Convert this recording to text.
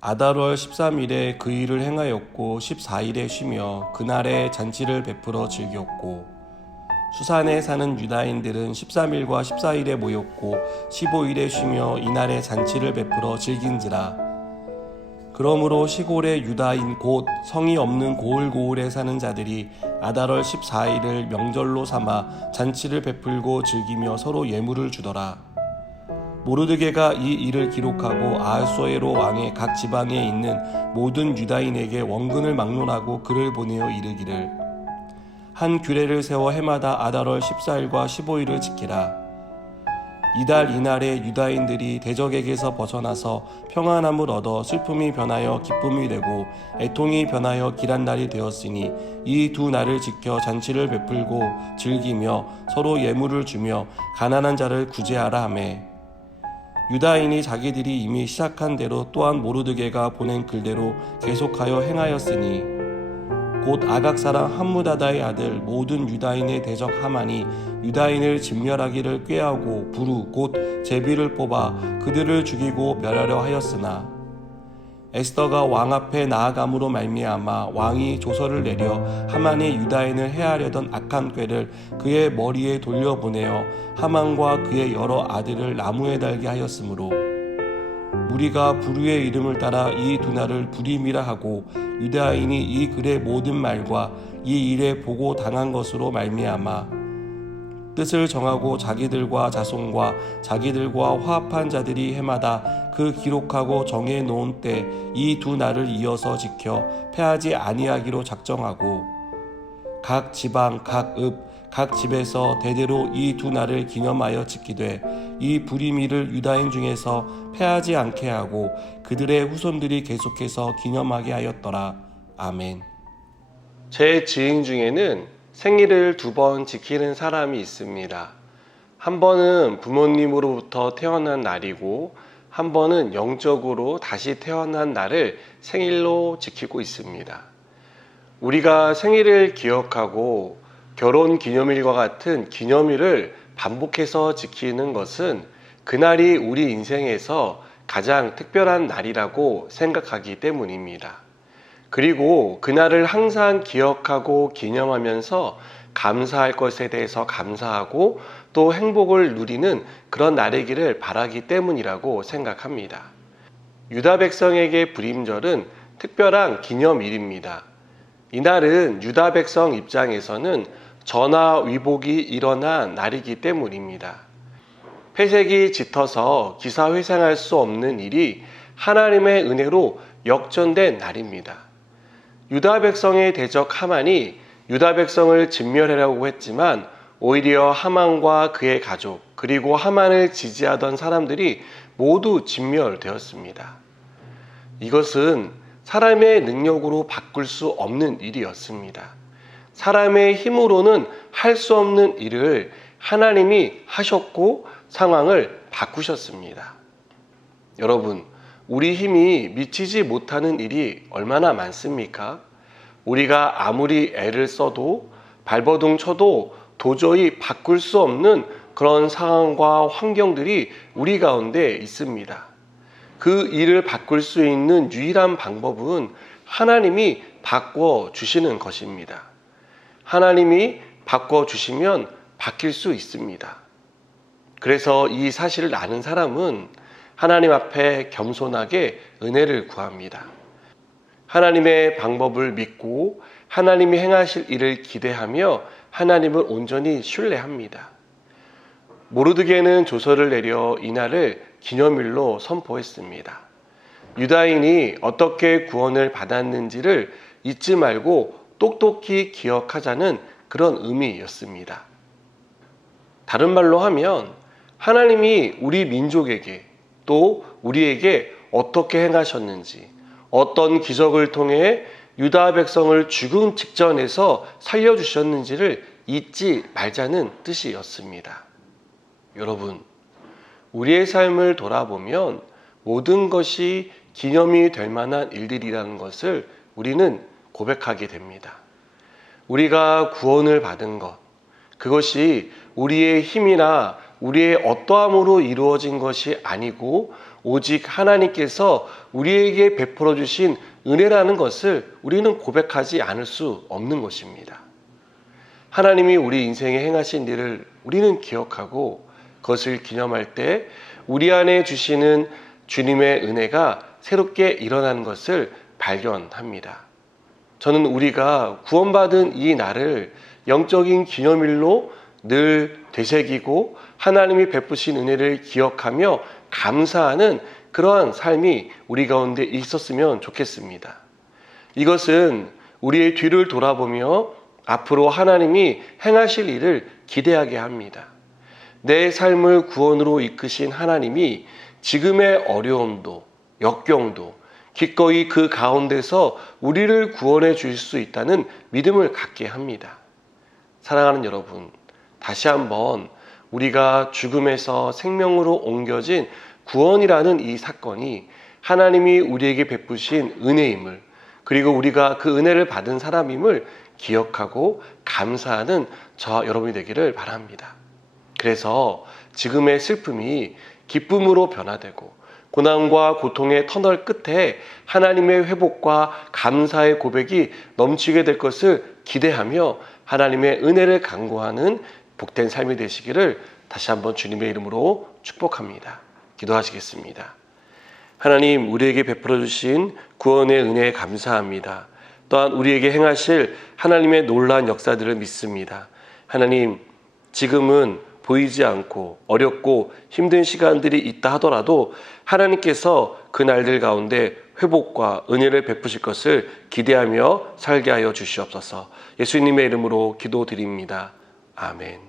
아달월 13일에 그 일을 행하였고 14일에 쉬며 그날에 잔치를 베풀어 즐겼고 수산에 사는 유다인들은 13일과 14일에 모였고 15일에 쉬며 이날에 잔치를 베풀어 즐긴지라. 그러므로 시골의 유다인 곧 성이 없는 고을고을에 사는 자들이 아달월 14일을 명절로 삼아 잔치를 베풀고 즐기며 서로 예물을 주더라. 모르드게가 이 일을 기록하고 아하수에로 왕의 각 지방에 있는 모든 유다인에게 원근을 막론하고 글을 보내어 이르기를 한 규례를 세워 해마다 아달월 14일과 15일을 지키라. 이달 이날에 유다인들이 대적에게서 벗어나서 평안함을 얻어 슬픔이 변하여 기쁨이 되고 애통이 변하여 길한 날이 되었으니 이 두 날을 지켜 잔치를 베풀고 즐기며 서로 예물을 주며 가난한 자를 구제하라 하매 유다인이 자기들이 이미 시작한 대로 또한 모르드게가 보낸 글대로 계속하여 행하였으니 곧 아각 사람 함무다다의 아들 모든 유다인의 대적 하만이 유다인을 진멸하기를 꾀하고 부루 곧 제비를 뽑아 그들을 죽이고 멸하려 하였으나 에스더가 왕 앞에 나아감으로 말미암아 왕이 조서를 내려 하만이 유다인을 해하려던 악한 꾀를 그의 머리에 돌려보내어 하만과 그의 여러 아들을 나무에 달게 하였으므로 무리가 부루의 이름을 따라 이 두 날을 부림이라 하고 유다인이 이 글의 모든 말과 이 일에 보고 당한 것으로 말미암아 뜻을 정하고 자기들과 자손과 자기들과 화합한 자들이 해마다 그 기록하고 정해 놓은 때 이 두 날을 이어서 지켜 패하지 아니하기로 작정하고 각 지방 각 읍 각 집에서 대대로 이 두 날을 기념하여 지키되 이 부리미를 유다인 중에서 패하지 않게 하고 그들의 후손들이 계속해서 기념하게 하였더라. 아멘. 제 지인 중에는 생일을 2번 지키는 사람이 있습니다. 한 번은 부모님으로부터 태어난 날이고 한 번은 영적으로 다시 태어난 날을 생일로 지키고 있습니다. 우리가 생일을 기억하고 결혼 기념일과 같은 기념일을 반복해서 지키는 것은 그날이 우리 인생에서 가장 특별한 날이라고 생각하기 때문입니다. 그리고 그날을 항상 기억하고 기념하면서 감사할 것에 대해서 감사하고 또 행복을 누리는 그런 날이기를 바라기 때문이라고 생각합니다. 유다 백성에게 불임절은 특별한 기념일입니다. 이날은 유다 백성 입장에서는 전화위복이 일어난 날이기 때문입니다. 회색이 짙어서 기사회생할 수 없는 일이 하나님의 은혜로 역전된 날입니다. 유다 백성의 대적 하만이 유다 백성을 진멸하려고 했지만 오히려 하만과 그의 가족 그리고 하만을 지지하던 사람들이 모두 진멸되었습니다. 이것은 사람의 능력으로 바꿀 수 없는 일이었습니다. 사람의 힘으로는 할 수 없는 일을 하나님이 하셨고 상황을 바꾸셨습니다. 여러분, 우리 힘이 미치지 못하는 일이 얼마나 많습니까? 우리가 아무리 애를 써도 발버둥 쳐도 도저히 바꿀 수 없는 그런 상황과 환경들이 우리 가운데 있습니다. 그 일을 바꿀 수 있는 유일한 방법은 하나님이 바꿔주시는 것입니다. 하나님이 바꿔주시면 바뀔 수 있습니다. 그래서 이 사실을 아는 사람은 하나님 앞에 겸손하게 은혜를 구합니다. 하나님의 방법을 믿고 하나님이 행하실 일을 기대하며 하나님을 온전히 신뢰합니다. 모르드게는 조서를 내려 이날을 기념일로 선포했습니다. 유다인이 어떻게 구원을 받았는지를 잊지 말고 똑똑히 기억하자는 그런 의미였습니다. 다른 말로 하면 하나님이 우리 민족에게 또 우리에게 어떻게 행하셨는지 어떤 기적을 통해 유다 백성을 죽음 직전에서 살려주셨는지를 잊지 말자는 뜻이었습니다. 여러분, 우리의 삶을 돌아보면 모든 것이 기념이 될 만한 일들이라는 것을 우리는 고백하게 됩니다. 우리가 구원을 받은 것, 그것이 우리의 힘이나 우리의 어떠함으로 이루어진 것이 아니고 오직 하나님께서 우리에게 베풀어 주신 은혜라는 것을 우리는 고백하지 않을 수 없는 것입니다. 하나님이 우리 인생에 행하신 일을 우리는 기억하고 그것을 기념할 때 우리 안에 주시는 주님의 은혜가 새롭게 일어나는 것을 발견합니다. 저는 우리가 구원받은 이 날을 영적인 기념일로 늘 되새기고 하나님이 베푸신 은혜를 기억하며 감사하는 그러한 삶이 우리 가운데 있었으면 좋겠습니다. 이것은 우리의 뒤를 돌아보며 앞으로 하나님이 행하실 일을 기대하게 합니다. 내 삶을 구원으로 이끄신 하나님이 지금의 어려움도 역경도 기꺼이 그 가운데서 우리를 구원해 주실 수 있다는 믿음을 갖게 합니다. 사랑하는 여러분, 다시 한번 우리가 죽음에서 생명으로 옮겨진 구원이라는 이 사건이 하나님이 우리에게 베푸신 은혜임을, 그리고 우리가 그 은혜를 받은 사람임을 기억하고 감사하는 저와 여러분이 되기를 바랍니다. 그래서 지금의 슬픔이 기쁨으로 변화되고 고난과 고통의 터널 끝에 하나님의 회복과 감사의 고백이 넘치게 될 것을 기대하며 하나님의 은혜를 간구하는 복된 삶이 되시기를 다시 한번 주님의 이름으로 축복합니다. 기도하시겠습니다. 하나님, 우리에게 베풀어 주신 구원의 은혜에 감사합니다. 또한 우리에게 행하실 하나님의 놀라운 역사들을 믿습니다. 하나님, 지금은 보이지 않고 어렵고 힘든 시간들이 있다 하더라도 하나님께서 그 날들 가운데 회복과 은혜를 베푸실 것을 기대하며 살게 하여 주시옵소서. 예수님의 이름으로 기도드립니다. 아멘.